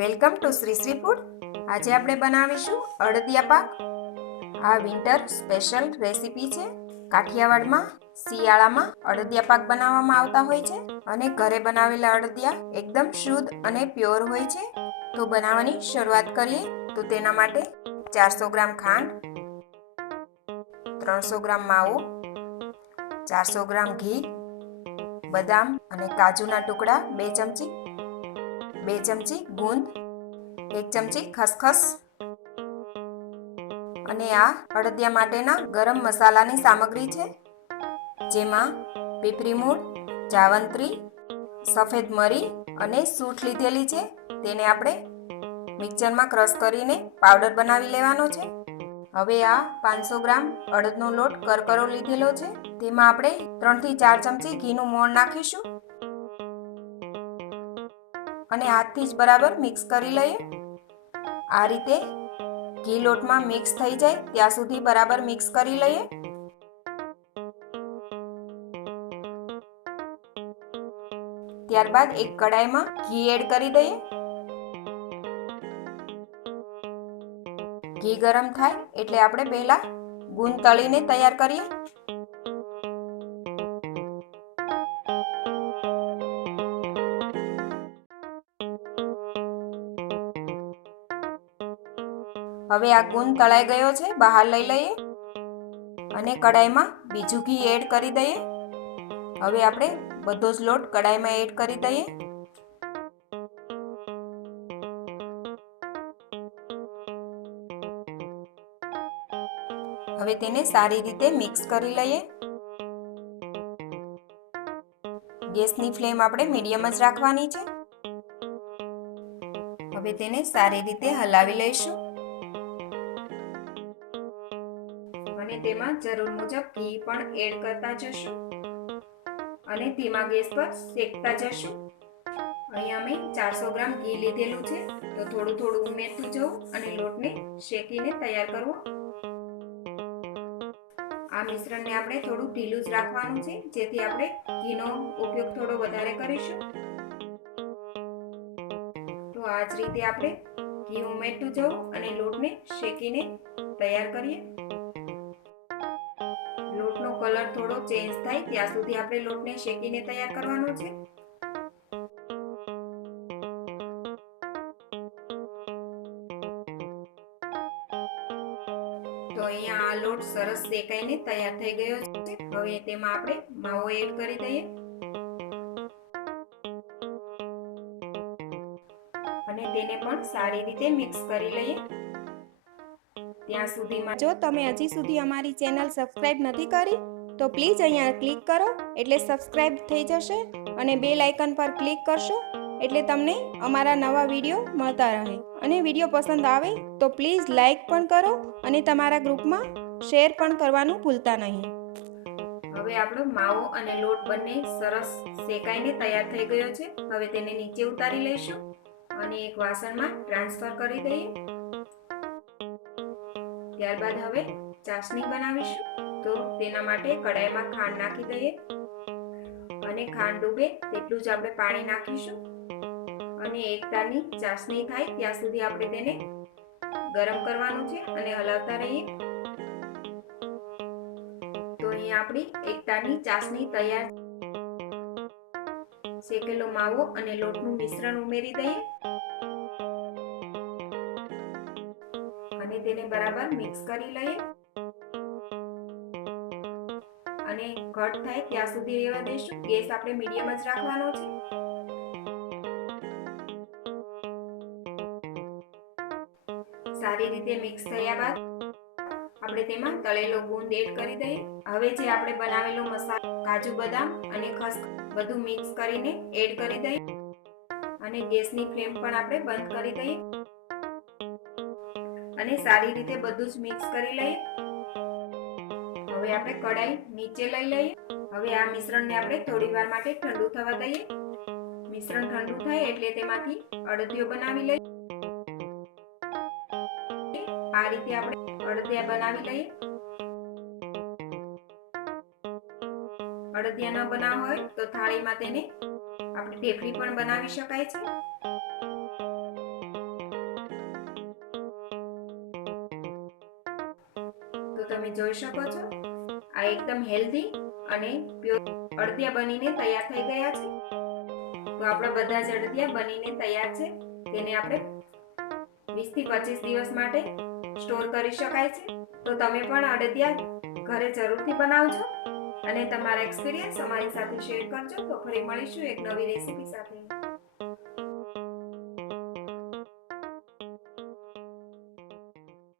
Welcome to Shri Shri food. આજે આપણે બનાવીશું અડદિયા પાક. આ વિન્ટર સ્પેશિયલ રેસીપી છે. કાઠિયાવાડમાં શિયાળામાં અડદિયા પાક બનાવવામાં આવતા હોય છે અને ઘરે બનાવેલા અડદિયા એકદમ શુદ્ધ અને પ્યોર હોય છે. તો બનાવવાની શરૂઆત કરીએ. તો તેના માટે 400 ગ્રામ ખાંડ, 300 ગ્રામ માવો, 400 ગ્રામ ઘી, બદામ અને કાજુના ટુકડા 2 ચમચી, 2 ચમચી ગુંદ, 1 ચમચી ખસખસ અને આ અડદિયા માટેના ગરમ મસાલાની સામગ્રી છે, જેમાં પીપરી મૂળ, જાવંત્રી, સફેદ મરી અને સૂંઠ લીધેલી છે. તેને આપણે મિક્સરમાં ક્રશ કરીને પાવડર બનાવી લેવાનો છે. હવે આ 500 ગ્રામ અડદનો લોટ કરકરો લીધેલો છે. તેમાં આપણે 3 થી 4 ચમચી ઘીનું મોણ નાખીશું અને હાથથી જ બરાબર મિક્સ કરી લઈએ. આ રીતે ઘી લોટમાં મિક્સ થઈ જાય ત્યાં સુધી બરાબર મિક્સ કરી લઈએ. ત્યારબાદ એક કડાઈમાં ઘી એડ કરી દઈએ. ઘી ગરમ થાય એટલે આપણે પહેલા ગુંદ તળીને તૈયાર કરીએ. હવે આ ગુંદ તળાઈ ગયો છે, બહાર લઈ લઈએ અને કડાઈમાં બીજું ઘી એડ કરી દઈએ. હવે આપણે બધો જ લોટ કડાઈમાં એડ કરી દઈએ. હવે તેને સારી રીતે મિક્સ કરી લઈએ. ગેસની ફ્લેમ આપણે મીડિયમ જ રાખવાની છે. હવે તેને સારી રીતે હલાવી લઈશું અને તેમાં જરૂર મુજબ ઘી પણ એડ કરતા જશું અને ધીમા ગેસ પર શેકતા જશું. અહીંયા મેં 400 ગ્રામ ઘી લીધેલું છે, તો થોડું થોડું ઉમેરતું જવું અને લોટને શેકીને તૈયાર કરવો. આ મિશ્રણને આપણે થોડું ઢીલું જ રાખવાનું છે, જેથી આપણે ઘીનો ઉપયોગ થોડો વધારે કરીશું. તો આ જ રીતે આપણે ઘી ઉમેરતું જવું અને લોટને શેકીને તૈયાર કરીએ. લોટનો કલર થોડો ચેન્જ થાય ત્યાં સુધી આપણે લોટને શેકીને તૈયાર કરવાનો છે. તો અહીંયા આ લોટ સરસ શેકાઈને તૈયાર થઈ ગયો છે. હવે તેમાં આપણે માવો એડ કરી દઈએ અને તેને પણ સારી રીતે મિક્સ કરી લઈએ. ત્યાં સુધીમાં જો તમે હજી સુધી અમારી ચેનલ સબસ્ક્રાઇબ નથી કરી તો પ્લીઝ અહીંયા ક્લિક કરો એટલે સબસ્ક્રાઇબ થઈ જશે અને બેલ આઇકન પર ક્લિક કરશો એટલે તમને અમારા નવા વિડીયો મળતા રહે. અને વિડીયો પસંદ આવે તો પ્લીઝ લાઇક પણ કરો અને તમારા ગ્રુપમાં શેર પણ કરવાનું ભૂલતા નહીં. હવે આપણો માવો અને લોટ બંને સરસ શેકાઈને તૈયાર થઈ ગયો છે. હવે તેને નીચે ઉતારી લઈશું અને એક વાસણમાં ટ્રાન્સફર કરી દઈએ. ત્યારબાદ હવે ચાસણી બનાવીશું. તો તેના માટે કડાઈમાં ખાંડ નાખી દઈએ અને ખાંડ ડૂબે તેટલું જ આપણે પાણી નાખીશું અને એકતાની ચાસણી થાય ત્યાં સુધી આપણે તેને ગરમ કરવાનું છે અને હલાવતા રહીએ. તો અહીંયા આપણી એકતાની ચાસણી તૈયાર. શેકેલો માવો અને લોટનું મિશ્રણ ઉમેરી દઈએ અને તેને બરાબર મિક્સ કરી લઈએ અને ઘટ થાય ત્યાં સુધી રહેવા દઈશું. ગેસ આપણે મીડિયમ જ રાખવાનો છે. સારી રીતે મિક્સ થયા બાદ આપણે તેમાં તળેલો ગુંદ એડ કરી દઈએ. હવે જે આપણે બનાવેલો મસાલો, કાજુ, બદામ અને ખસખસ બધું મિક્સ કરીને એડ કરી દઈએ અને ગેસની ફ્લેમ પણ આપણે બંધ કરી દઈએ અને સારી રીતે બધું જ મિક્સ કરી લઈએ. હવે આપણે કડાઈ નીચે લઈ લઈએ. હવે આ મિશ્રણને આપણે થોડી વાર માટે ઠંડુ થવા દઈએ. મિશ્રણ ઠંડુ થાય એટલે તેમાંથી અડદિયો બનાવી લઈએ. આ રીતે આપણે અડદિયા બનાવી લઈએ. અડદિયા ન બનાવવા હોય તો થાળીમાં તેને આપણે ઢેફલી પણ બનાવી શકાય છે. તમે જોઈ શકો છો આ એકદમ હેલ્ધી અને પ્યોર અડદિયા બનીને તૈયાર થઈ ગયા છે। તો આપણા બધા જ અડદિયા બનીને તૈયાર છે। તેને આપણે 20 થી 25 દિવસ માટે સ્ટોર કરી શકાય છે। તો તમે પણ અડદિયા ઘરે જરૂરથી બનાવજો અને તમારા એક્સપિરિયન્સ અમારી સાથે શેર કરજો। તો ફરી મળીશું એક નવી રેસીપી સાથે।